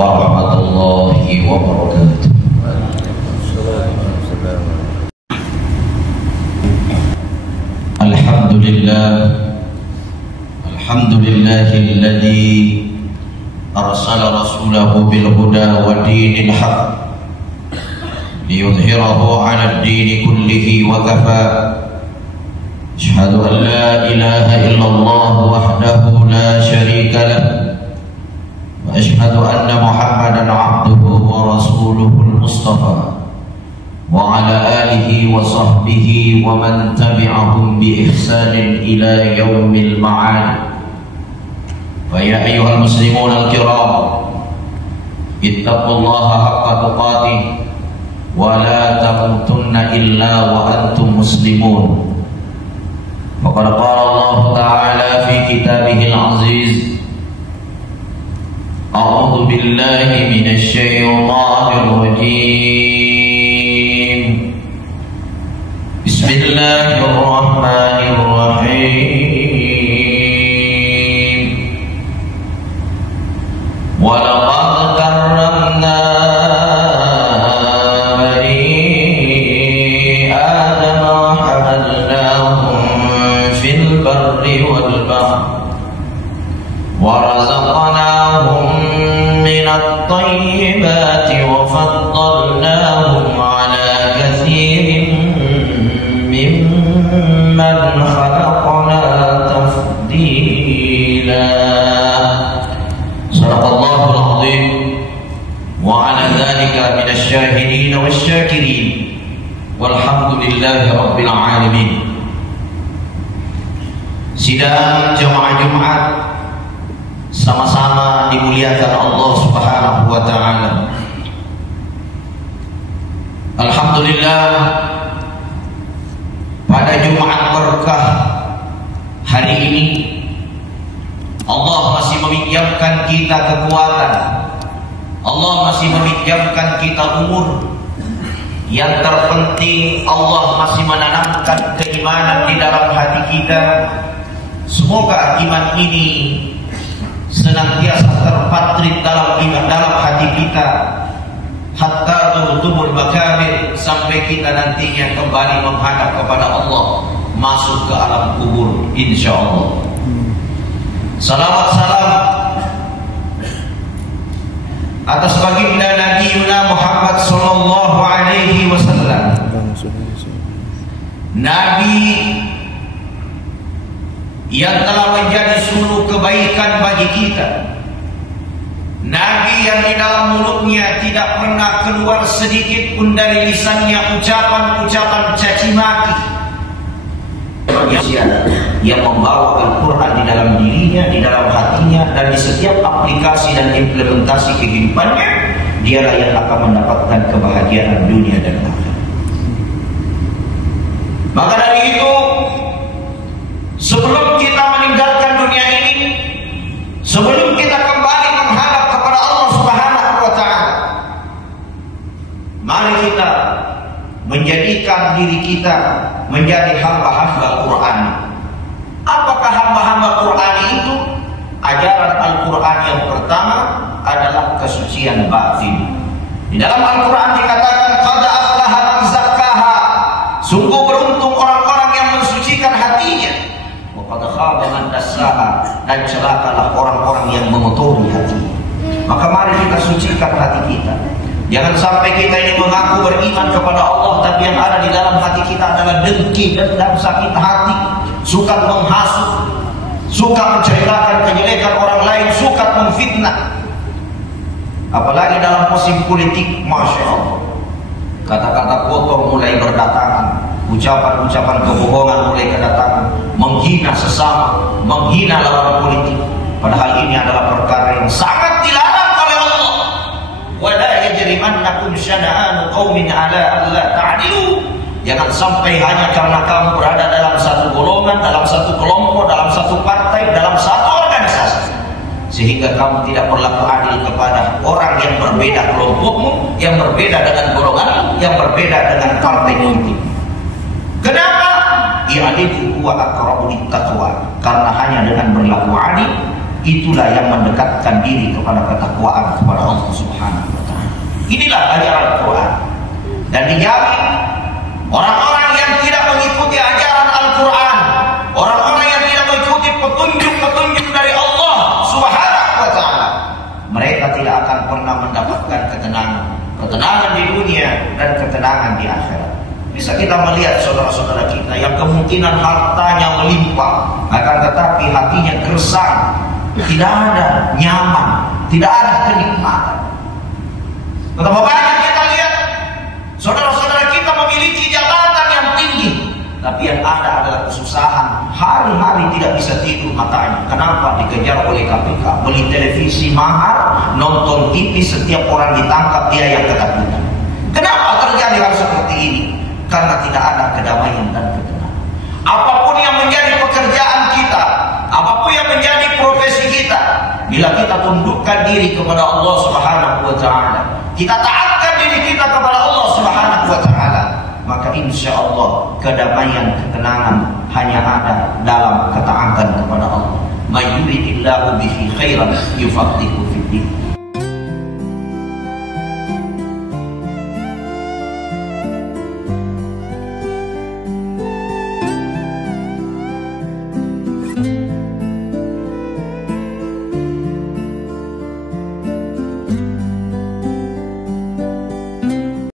warahmatullahi wabarakatuh. Alhamdulillahilladzi arsala rasulahu bil huda wa dinil haq liyudhhirahu 'ala ad-dini kullihi wa kafa. Asyhadu an la ilaha illallah wahdahu la syarika lah wa asyhadu anna Muhammadan 'abduhu wa rasuluhul mustafa wa ala alihi wa sahbihi wa man tabi'ahum bi ihsanin ila yaumil ma'ad. Wa ya ayyuhal muslimun al-kiram, ittaqullaha haqqa tuqatih wa la tamutunna illa wa antum muslimun. Faqad qala Allah ta'ala fi kitabihil aziz, a'udzu billahi minasy syaithanir rajim. Bismillahirrahmanirrahim. Walaqad karramna bani Adam wa hamalnahum fil barri wal bahri wa razaqnahum minat thayyibati wa faddalnahum ala katsirin mimman khalaqna tafdila. Sadaqallahul azim wa ala dzalika minasy syahidin wasyakirin walhamdulillahi rabbil alamin. Sidang jamaah Jumat sama-sama dimuliakan Allah Subhanahu wa taala. Alhamdulillah, pada Jumat berkah hari ini Allah masih meminjamkan kita kekuatan, Allah masih meminjamkan kita umur. Yang terpenting Allah masih menanamkan keimanan di dalam hati kita. Semoga iman ini senantiasa terpatrit dalam hati kita hatta turtumul makabir, sampai kita nantinya kembali menghadap kepada Allah, masuk ke alam kubur insyaallah. Salawat salam atas baginda Nabi Muhammad sallallahu alaihi wasallam, Nabi yang telah menjadi suluh kebaikan bagi kita, Nabi yang di dalam mulutnya tidak pernah keluar sedikit pun dari lisannya ucapan-ucapan caci maki, yang membawa Al-Quran di dalam dirinya, di dalam hatinya, dan di setiap aplikasi dan implementasi kehidupannya, dialah yang akan mendapatkan kebahagiaan dunia dan akhirat. Maka dari itu, sebelum kita meninggalkan dunia ini, sebelum kita kembali menghadap kepada Allah Subhanahu wa taala, mari kita menjadikan diri kita menjadi hamba-hamba Quran. Apakah hamba-hamba Quran itu? Ajaran Al-Quran yang pertama adalah kesucian batin. Di dalam Al-Quran dikatakan qad aflaha man zakkaha, sungguh beruntung orang-orang yang mensucikan hatinya. Wa qad khaba man dassaha, dan celakalah orang-orang yang mengotori hatinya. Maka mari kita sucikan hati kita. Jangan sampai kita ini mengaku beriman kepada Allah, tapi yang ada di dalam hati kita adalah dengki, dendam, sakit hati, suka menghasut, suka menceritakan kejelekan orang lain, suka memfitnah. Apalagi dalam musim politik, masya Allah, kata-kata kotor mulai berdatangan, ucapan-ucapan kebohongan mulai kedatangan, menghina sesama, menghina lawan politik. Padahal ini adalah perkara yang sangat dilarang oleh Allah. Wala yajrimannakum syana'anu qaumin ala alla ta'dilu. Jangan sampai hanya karena kamu berada dalam satu golongan, dalam satu kelompok, dalam satu partai, dalam satu organisasi, sehingga kamu tidak berlaku adil kepada orang yang berbeda kelompokmu, yang berbeda dengan golonganmu, yang berbeda dengan partai politik. Kenapa? I'adilu huwa aqrabu littaqwa. Karena hanya dengan berlaku adil, itulah yang mendekatkan diri kepada ketakwaan kepada Allah Subhanahu wa Ta'ala. Inilah ajaran Al-Quran. Dan dijamin orang-orang yang tidak mengikuti ajaran Al-Quran, orang-orang yang tidak mengikuti petunjuk-petunjuk dari Allah Subhanahu wa Ta'ala, mereka tidak akan pernah mendapatkan ketenangan di dunia dan ketenangan di akhirat. Bisa kita melihat saudara-saudara kita yang kemungkinan hartanya melimpah, akan tetapi hatinya gersang, tidak ada nyaman, tidak ada kenikmatan. Betapa banyak kita lihat saudara-saudara kita memiliki jabatan yang tinggi, tapi yang ada adalah kesusahan. Hari-hari tidak bisa tidur matanya. Kenapa? Dikejar oleh KPK, beli televisi mahal, nonton TV, setiap orang ditangkap dia yang ketakutan. Kenapa terjadi hal seperti ini? Karena tidak ada kedamaian dan ketenangan. Apapun yang menjadi pekerjaan kita, apapun yang menjadi profesi kita, bila kita tundukkan diri kepada Allah Subhanahu wa Ta'ala, kita taatkan diri kita kepada Allah Subhanahu wa Ta'ala, maka insya Allah kedamaian, ketenangan hanya ada dalam ketaatan kepada Allah. May yuridillahu bihi khairan yufaqihuhu fid din.